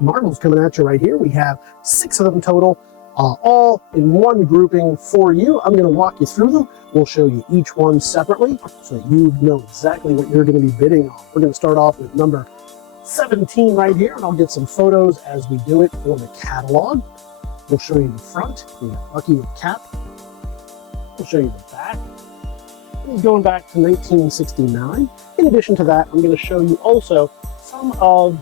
Marvels coming at you right here. We have 6 of them total, all in one grouping for you. I'm going to walk you through them. We'll show you each one separately so that you know exactly what you're going to be bidding on. We're going to start off with number 17 right here, and I'll get some photos as we do it for the catalog. We'll show you the front. We have Lucky and Cap. We'll show you the back. It's going back to 1969. In addition to that, I'm going to show you also some of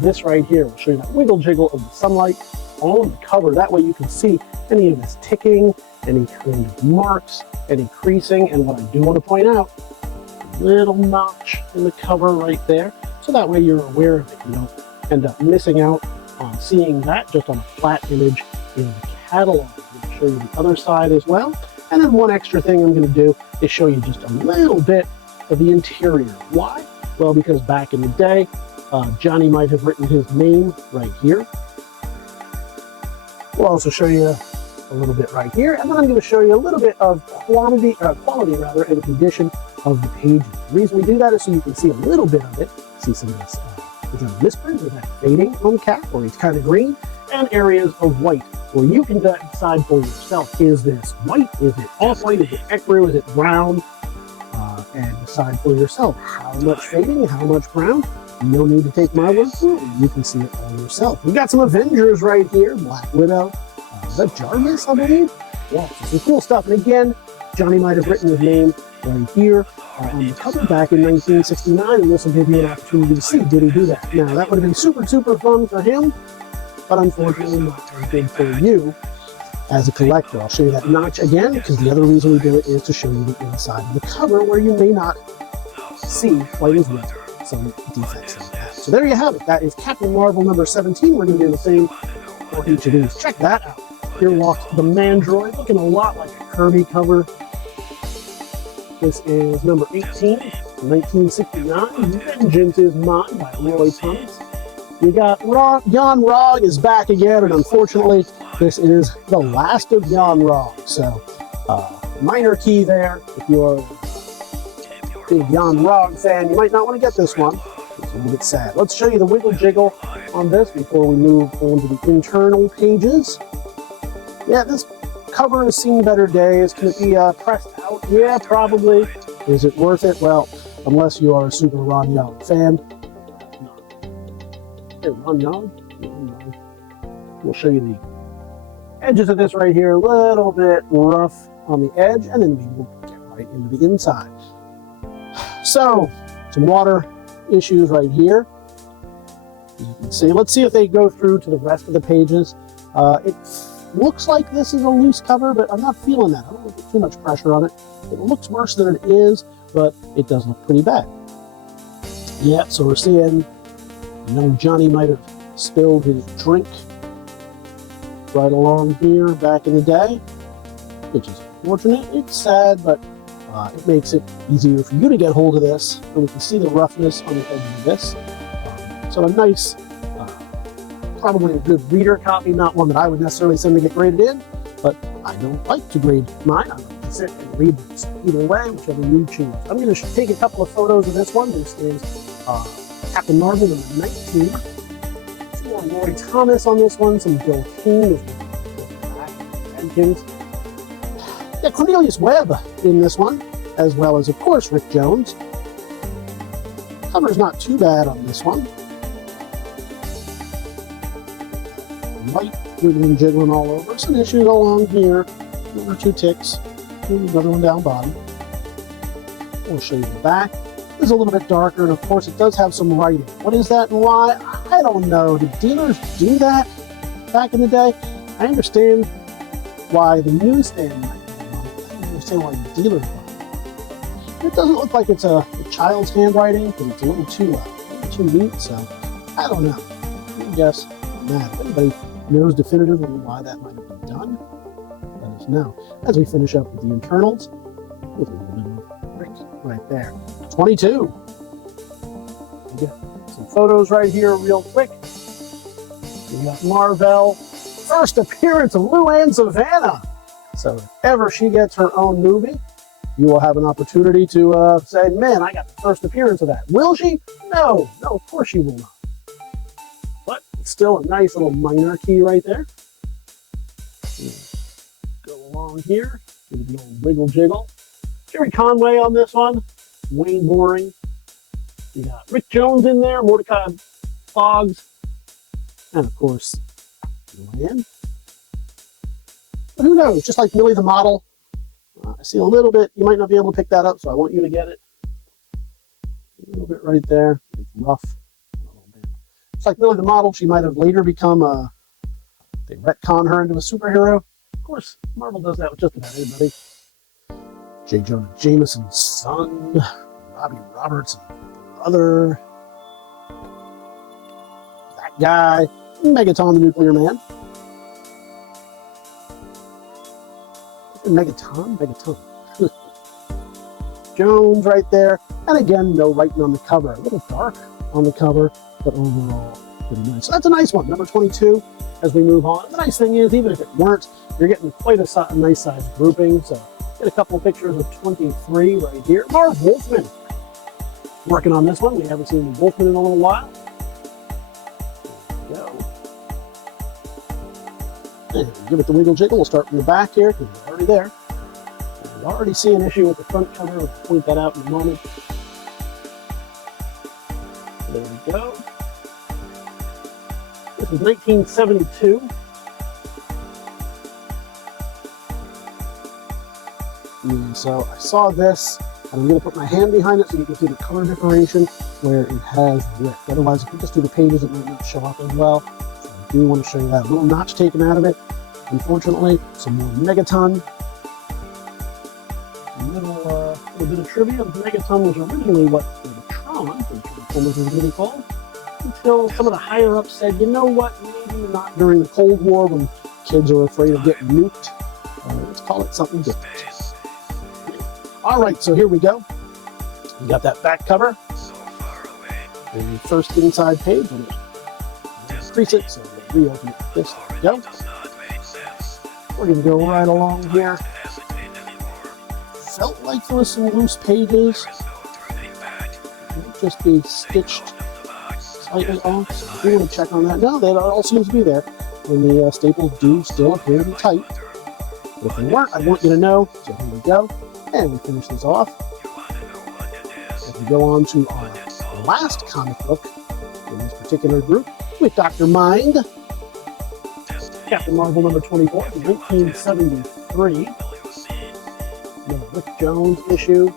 this right here. We'll show you that wiggle jiggle of the sunlight on the cover. That way you can see any of this ticking, any kind of marks, any creasing, and what I do want to point out, a little notch in the cover right there. So that way you're aware of it. You don't end up missing out on seeing that just on a flat image in the catalog. I'll show you the other side as well. And then one extra thing I'm going to do is show you just a little bit of the interior. Why? Well, because back in the day, Johnny might have written his name right here. We'll also show you a little bit right here, and then I'm going to show you a little bit of quality rather, and condition of the pages. The reason we do that is so you can see a little bit of it. See some of this misprint with that fading on the cap, where it's kind of green, and areas of white, where you can decide for yourself, is this white, is it off-white, is it ecru, is it brown, and decide for yourself how much fading, how much brown. No need to take my word for it. You can see it all yourself. We got some Avengers right here. Black Widow. Is that Jarvis, I believe? Yeah, some cool stuff. And again, Johnny might have written his name right here on the cover back in 1969, and this will give you an opportunity to see, did he do that? Now, that would have been super, super fun for him, but unfortunately not as good for you as a collector. I'll show you that notch again, because the other reason we do it is to show you the inside of the cover, where you may not see quite as well some defects in that. So there you have it. That is Captain Marvel number 17. We're going to do the same for each of these. Check that out. Here walks the Mandroid, looking a lot like a Kirby cover. This is number 18, 1969. Vengeance is Mine by Roy Thomas. You got Jan Rog is back again, and unfortunately, this is the last of Jan Rog. So, minor key there. If you're big Jan Rog fan, you might not want to get this one. It's a little bit sad. Let's show you the wiggle jiggle on this before we move on to the internal pages. Yeah, this cover has seen better days. Can it be pressed out? Yeah, probably. Is it worth it? Well, unless you are a super Ron Young fan. Hey, Ron Young? We'll show you the edges of this right here. A little bit rough on the edge, and then we will get right into the inside. So, some water issues right here. You can see. Let's see if they go through to the rest of the pages. It looks like this is a loose cover, but I'm not feeling that. I don't want to put too much pressure on it. It looks worse than it is, but it does look pretty bad. Yeah, so we're seeing, Johnny might have spilled his drink right along here back in the day, which is unfortunate. It's sad, but it makes it easier for you to get hold of this, and we can see the roughness on the edge of this. So a nice, probably a good reader copy, not one that I would necessarily send to get graded in, but I don't like to grade mine. I like to sit and read them. So either way, whichever you choose. I'm going to take a couple of photos of this one. This is Captain Marvel number 19. Some more Roy Thomas on this one, some Bill King, Jenkins. Yeah, Cornelius Webb in this one, as well as, of course, Rick Jones. Cover's not too bad on this one. White wiggling, jiggling all over. Some issues along here. 1 or 2 ticks. Another one down bottom. We'll show you the back. This is a little bit darker, and of course, it does have some writing. What is that and why? I don't know. Did dealers do that back in the day? I understand why the newsstand might. Why the dealers buy it. It doesn't look like it's a child's handwriting, because it's a little too neat, so I don't know. I guess mad. If anybody knows definitively why that might have been done, let us know. As we finish up with the internals, with a little bit of brick right there. 22. We got some photos right here real quick. We got Marvel. First appearance of Luann Savannah. So if ever she gets her own movie, you will have an opportunity to say, man, I got the first appearance of that. Will she? No, of course she will not. still a nice little minor key right there. Go along here, give it the old wiggle jiggle. Jerry Conway on this one, Wayne Boring. You got Rick Jones in there, Mordecai Foggs, and of course, Luann. But who knows, just like Millie the Model, I see a little bit, you might not be able to pick that up, so I want you to get it. A little bit right there, it's rough. It's like Millie the Model, she might have later become they retcon her into a superhero. Of course, Marvel does that with just about anybody. J. Jonah Jameson's son, Robbie Roberts' brother, that guy, Megaton the Nuclear Man. Megaton. Jones right there. And again, no writing on the cover. A little dark on the cover, but overall pretty nice. So that's a nice one, number 22, as we move on. The nice thing is, even if it weren't, you're getting quite a nice size grouping. So get a couple of pictures of 23 right here. Marv Wolfman working on this one. We haven't seen Wolfman in a little while. There we go. And give it the wiggle jiggle. We'll start from the back here because we're already there. We already see an issue with the front cover. We'll point that out in a moment. There we go. This is 1972. And so I saw this, and I'm going to put my hand behind it so you can see the color differentiation where it has ripped. Otherwise, if we just do the pages, it might not show up as well. So I do want to show you that little notch taken out of it. Unfortunately, some more Megaton. A little bit of trivia. The Megaton was originally what the Tron, which Transformers was really called, until some of the higher-ups said, you know what, maybe not during the Cold War when kids are afraid of getting nuked. Let's call it something different. All right, so here we go. We got that back cover. The first inside page. Increase it, so we'll reopen it. This, there we go. We're going to go right along here. Felt like there was some loose pages. Might just be stitched slightly off. So we want to check on that. No, that all seems to be there. And the staples do still appear to be tight. If they weren't, I want you to know. So here we go. And we finish this off. As we go on to our last comic book in this particular group with Dr. Mind. Captain Marvel number 24, 1973. Another Rick Jones issue.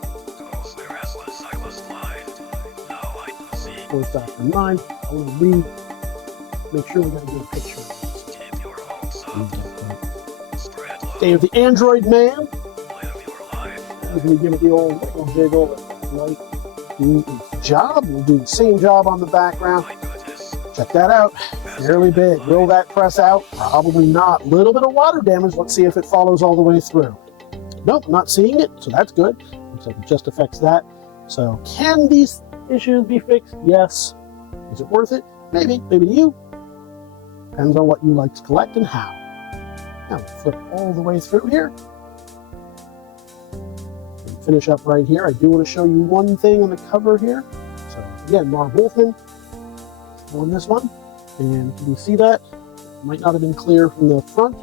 Of course, Dr. Mind. I want to make sure we got a good picture. Day of the Android Man. We're going to give it the old wiggle jiggle. Light do its job. We'll do the same job on the background. Check that out. Fairly big. Will that press out? Probably not. Little bit of water damage. Let's see if it follows all the way through. Nope, not seeing it, so that's good. Looks like it just affects that. So can these issues be fixed? Yes. Is it worth it? Maybe. Maybe to you. Depends on what you like to collect and how. Now we'll flip all the way through here. And finish up right here. I do want to show you one thing on the cover here. So again, Marv Wolfman on this one. And you can see that. It might not have been clear from the front.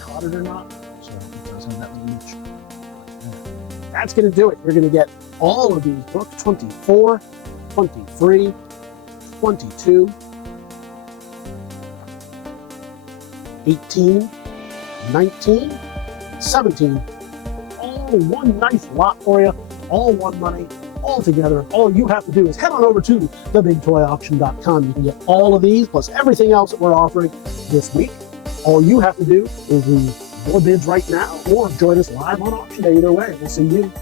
Caught it or not. So it does have that little niche right there. That's going to do it. You're going to get all of these books, 24, 23, 22, 18, 19, 17. All one nice lot for you. All one money. All together. All you have to do is head on over to TheBigToyAuction.com. You can get all of these plus everything else that we're offering this week. All you have to do is leave your bids right now or join us live on auction day. Either way, we'll see you